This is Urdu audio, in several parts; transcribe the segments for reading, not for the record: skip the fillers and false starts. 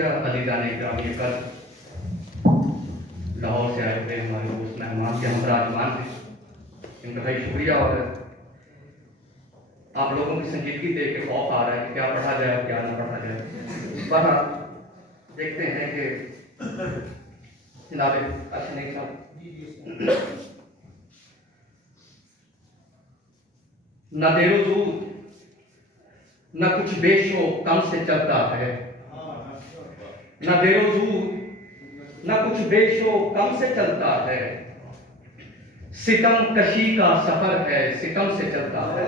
شکریہ عزیزان گرامی قدر لاہور سے آئے ہوئے ہمارے دوست مہمان کے ہم راجمان ہیں، انتہائی شکریہ۔ اور آپ لوگوں کی سنجیدگی دیکھ کے خوف آ رہا ہے کہ کیا پڑھا جائے اور کیا نہ پڑھا جائے۔ بہرحال دیکھتے ہیں کہ جناب اشنی صاحب، نہ دیر و زود نہ کچھ بیش و کم سے چلتا ہے، نہ دیر و زود نہ کچھ بیش و کم سے چلتا ہے، ستم کشی کا سفر ہے ستم سے چلتا ہے۔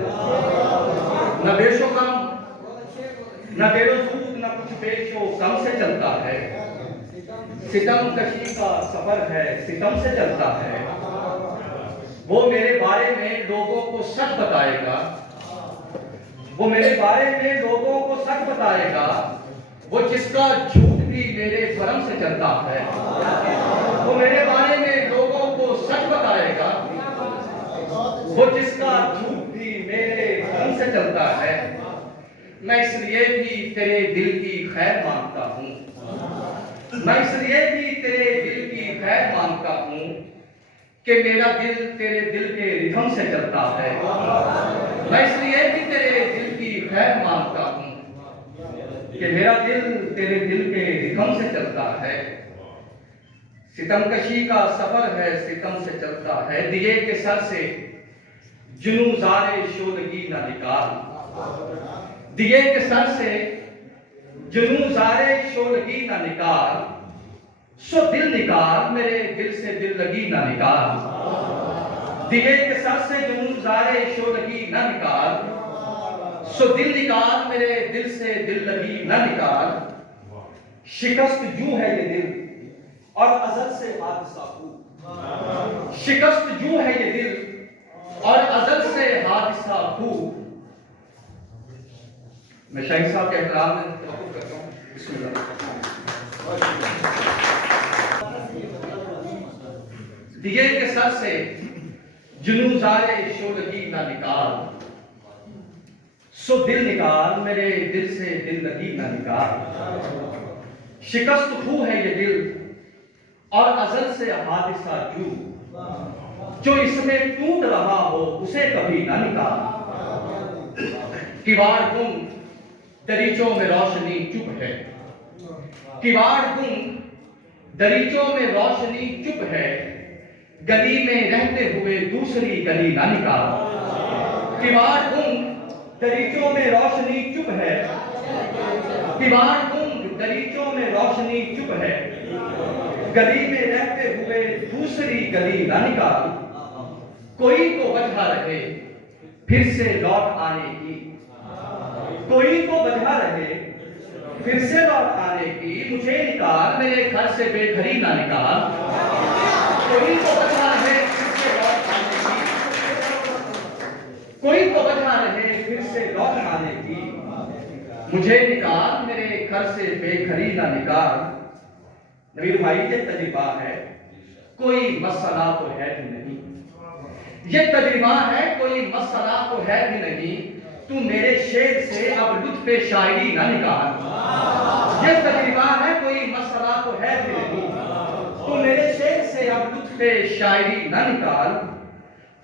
نہ بیش و کم نہ دیر و زود نہ کچھ بیش و کم سے چلتا ہے، ستم کشی کا سفر ہے ستم سے چلتا ہے۔ وہ میرے بارے میں لوگوں کو سچ بتائے گا، وہ میرے بارے میں لوگوں کو سچ بتائے گا، وہ جس کا جھوٹ بھی میرے فرم سے چلتا ہے۔ وہ میرے بارے میں لوگوں کو سچ بتائے گا، وہ جس کا جھوٹ بھی میرے فرم سے چلتا ہے۔ میں اس لیے بھی تیرے دل کی خیر مانگتا ہوں، میں اس لیے بھی تیرے دل کی خیر مانگتا ہوں کہ میرا دل تیرے دل کے ردھم سے چلتا ہے۔ میں اس لیے بھی تیرے دل کی خیر مانگتا ہوں کہ میرا دل تیرے دل کے ردھم سے چلتا ہے۔ ستم کشی کا سفر ہے ستم سے چلتا ہے، دیے کے سر سے جنوں زارے شودگی نہ نکال، دیے کے سر سے جنوں زارے شودگی نہ نکال، سو دل نکال میرے دل سے دل لگی نہ نکال۔ دیے کے سر سے جنوں زارے شودگی نہ نکال، سو دل نکال میرے دل سے دل لگی نہ نکال۔ شکست جو ہے یہ دل اور ازل سے حادثہ ہو، شکست جو ہے یہ دل اور ازل سے حادثہ ہو۔ میں شاہی صاحب کے احترام میں توقف کرتا ہوں۔ بسم اللہ۔ دیے کے سر سے جنوں زارے شودگی نہ نکال، سو دل نکال میرے دل سے دل لگی نہ نکال۔ شکست خو ہے یہ دل اور ازل سے حادثہ جو اس میں ٹوٹ رہا ہو اسے کبھی نہ نکال۔ کیوار گم دریچوں میں روشنی چپ ہے، کیوار گم دریچوں میں روشنی چپ ہے، گلی میں رہتے ہوئے دوسری گلی نہ نکال۔ کیوار گم دریچوں میں روشنی چپ ہے، کیوار گم دریچوں میں روشنی چپ ہے، گلی میں رہتے ہوئے دوسری گلی نہ نکال۔ کوئی تو وجہ رہے پھر سے لوٹ آنے کی، کوئی تو وجہ رہے پھر سے لوٹ آنے کی، مجھے نکال میرے گھر سے بے گھری نہ نکال۔ کوئی تو وجہ رہے پھر سے لوٹ آنے کی، کوئی تو وجہ رہے پھر سے لوٹ آنے کی، مجھے نکال میرے گھر سے بے گھری نہ نکال۔ نویر بھائی یہ تجربہ ہے، کوئی مسئلہ تو ہے بھی نہیں، یہ تجربہ ہے کوئی مسئلہ تو ہے بھی نہیں، تو میرے شعر سے اب لطف شاعری نہ نکال۔ یہ تجربہ ہے کوئی مسئلہ تو ہے بھی نہیں، تو میرے شعر سے اب لطف شاعری نہ نکال۔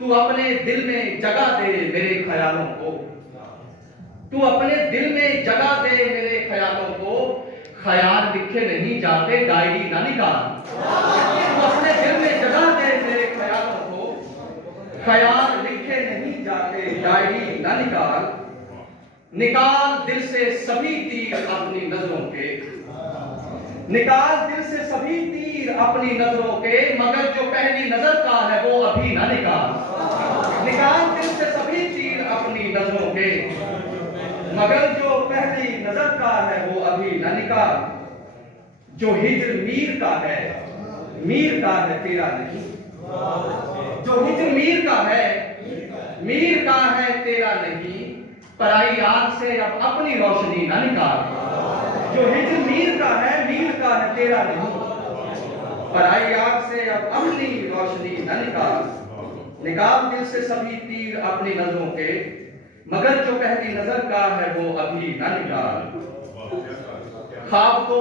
تو اپنے دل میں جگہ دے میرے خیالوں کو، تو اپنے دل میں جگہ دے میرے خیالوں کو، خیال لکھے نہیں جاتے ڈائری نہ نکال۔ تو اپنے دل میں جگہ دے میرے خیالوں کو، خیال لکھے نہیں جاتے ڈائری نہ نکال۔ نکال دل سے سبھی تیر اپنی نظروں کے، نکال دل سے سبھی تیر اپنی نظروں کے، مگر جو پہلی نظر کا ہے وہ ابھی نہ نکال۔ نکال دل سے سبھی تیر اپنی نظروں کے، مگر جو پہلی نظر کا ہے وہ ابھی نہ نکال۔ جو ہجر میر کا ہے میر کا ہے تیرا نہیں، جو ہجر میر کا ہے تیرا نہیں، پرائی آنکھ سے اب اپنی روشنی نہ نکال۔ جو ہجر میر کا ہے تیرا نہیں، پرائی آنکھ سے اب اپنی روشنی نہ نکال۔ نکال دل سے سبھی تیر اپنی نظروں کے، مگر جو پہلی نظر کا ہے وہ ابھی نہ نکال۔ خواب کو